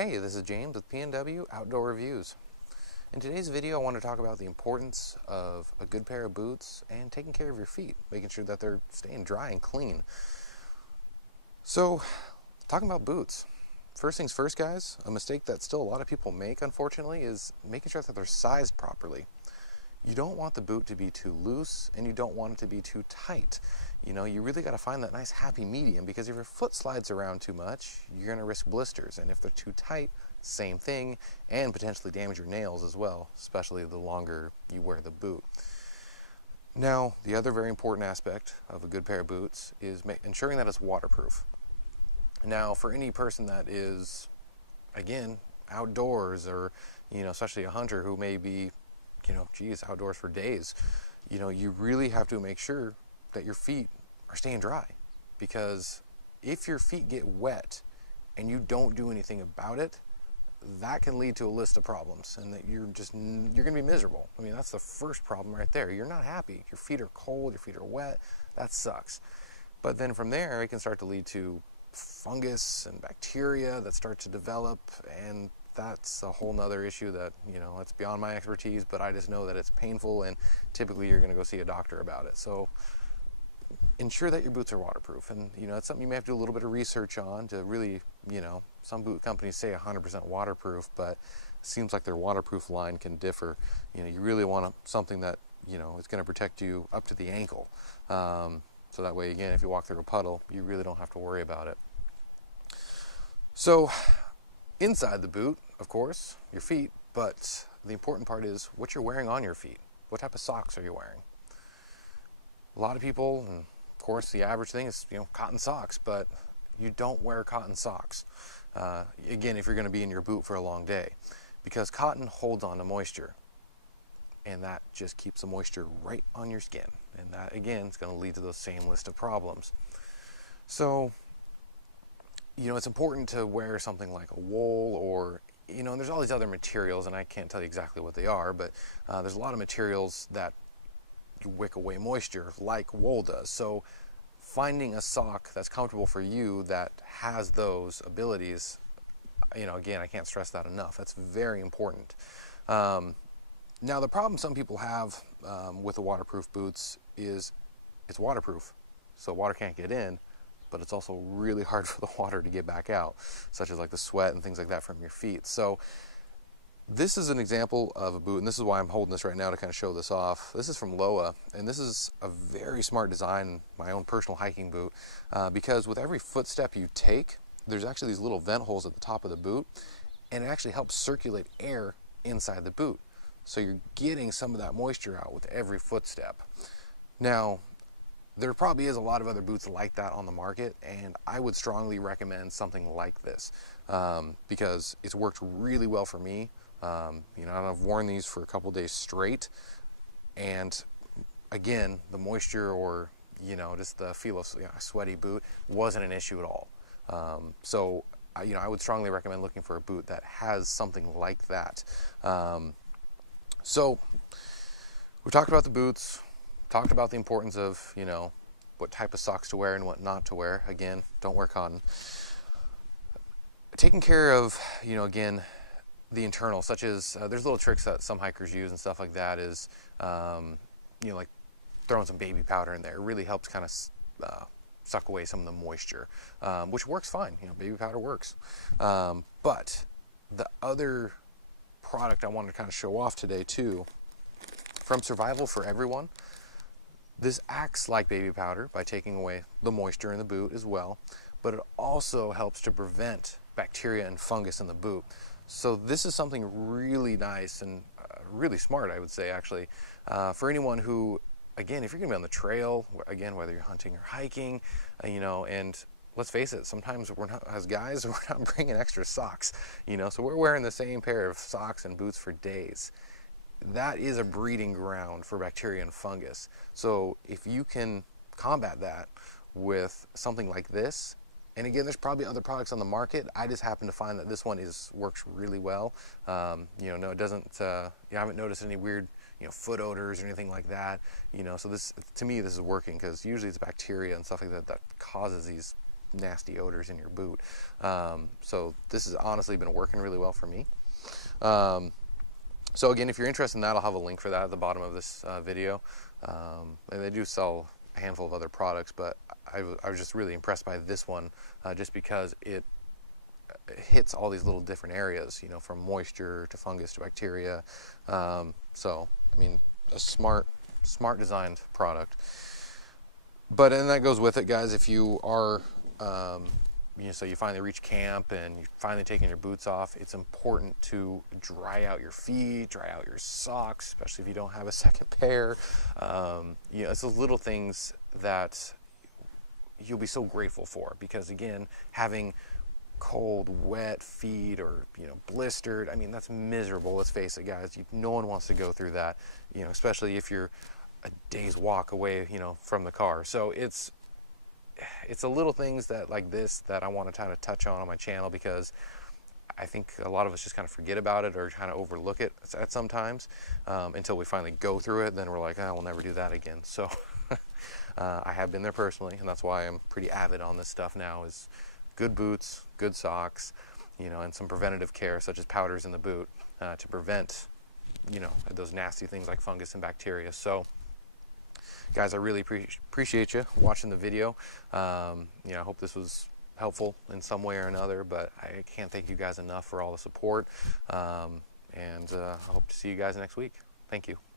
Hey, this is James with P&W Outdoor Reviews. In today's video, I want to talk about the importance of a good pair of boots and taking care of your feet, making sure that they're staying dry and clean. So, talking about boots. First things first, guys, a mistake that still a lot of people make, unfortunately, is making sure that they're sized properly. You don't want the boot to be too loose and you don't want it to be too tight. You really got to find that nice happy medium, because if your foot slides around too much, you're going to risk blisters. And if they're too tight, same thing, and potentially damage your nails as well, especially the longer you wear the boot. Now, the other very important aspect of a good pair of boots is ensuring that it's waterproof. Now, for any person that is, again, outdoors, or, especially a hunter who may be outdoors for days, you really have to make sure that your feet are staying dry, because if your feet get wet and you don't do anything about it, that can lead to a list of problems, and that you're going to be miserable. I mean, that's the first problem right there. You're not happy. Your feet are cold, your feet are wet. That sucks. But then from there, it can start to lead to fungus and bacteria that start to develop, and that's a whole nother issue that, it's beyond my expertise, but I just know that it's painful, and typically you're going to go see a doctor about it. So ensure that your boots are waterproof, and it's something you may have to do a little bit of research on to really, some boot companies say 100% waterproof, but it seems like their waterproof line can differ. You really want something that, is going to protect you up to the ankle. So that way, again, if you walk through a puddle, you really don't have to worry about it. So inside the boot, of course, your feet, but the important part is what you're wearing on your feet. What type of socks are you wearing? A lot of people, and of course the average thing is, cotton socks, but you don't wear cotton socks. Again, if you're going to be in your boot for a long day, because cotton holds on to moisture, and that just keeps the moisture right on your skin. And that, again, is going to lead to those same list of problems. So, it's important to wear something like a wool, or, and there's all these other materials, and I can't tell you exactly what they are, but there's a lot of materials that wick away moisture like wool does. So finding a sock that's comfortable for you that has those abilities, again, I can't stress that enough. That's very important. Now, the problem some people have with the waterproof boots is it's waterproof, so water can't get in, but it's also really hard for the water to get back out, such as like the sweat and things like that from your feet. So this is an example of a boot, and this is why I'm holding this right now to kind of show this off. This is from Lowa, and this is a very smart design, my own personal hiking boot, because with every footstep you take, there's actually these little vent holes at the top of the boot, and it actually helps circulate air inside the boot. So you're getting some of that moisture out with every footstep. Now, there probably is a lot of other boots like that on the market, and I would strongly recommend something like this, because it's worked really well for me. I've worn these for a couple days straight, and again, the moisture, or just the feel of a sweaty boot wasn't an issue at all. So I would strongly recommend looking for a boot that has something like that. So we talked about the boots, talked about the importance of what type of socks to wear and what not to wear. Again, don't wear cotton. Taking care of again, the internal, such as there's little tricks that some hikers use and stuff like that, is like throwing some baby powder in there. It really helps kind of suck away some of the moisture, which works fine. Baby powder works. But the other product I wanted to kind of show off today too, from Survival for Everyone, this acts like baby powder by taking away the moisture in the boot as well, but it also helps to prevent bacteria and fungus in the boot. So this is something really nice and really smart, I would say, actually, for anyone who, again, if you're going to be on the trail, again, whether you're hunting or hiking, and let's face it, sometimes we're not, as guys, we're not bringing extra socks, so we're wearing the same pair of socks and boots for days. That is a breeding ground for bacteria and fungus. So if you can combat that with something like this, and again, there's probably other products on the market, I just happen to find that this one works really well. No, it doesn't, I haven't noticed any weird, foot odors or anything like that. So this, to me, this is working, because usually it's bacteria and stuff like that that causes these nasty odors in your boot. So this has honestly been working really well for me. So again, if you're interested in that, I'll have a link for that at the bottom of this video. And they do sell a handful of other products, but I was just really impressed by this one, just because it hits all these little different areas, you know, from moisture to fungus to bacteria. So, I mean, a smart designed product. But, and that goes with it, guys, if you are, you know, so you finally reach camp and you're finally taking your boots off, it's important to dry out your feet, dry out your socks, especially if you don't have a second pair. You know, it's those little things that you'll be so grateful for, because again, having cold, wet feet, or, you know, blistered, I mean, that's miserable. Let's face it, guys. No one wants to go through that, you know, especially if you're a day's walk away, you know, from the car. So it's the little things that, like this, that I want to kind of touch on my channel, because I think a lot of us just kind of forget about it or kind of overlook it at sometimes, until we finally go through it. Then we're like, oh, we'll never do that again. So I have been there personally, and that's why I'm pretty avid on this stuff now, is good boots, good socks, you know, and some preventative care such as powders in the boot, to prevent, you know, those nasty things like fungus and bacteria. So guys, I really appreciate you watching the video. You know, I hope this was helpful in some way or another, but I can't thank you guys enough for all the support. And I hope to see you guys next week. Thank you.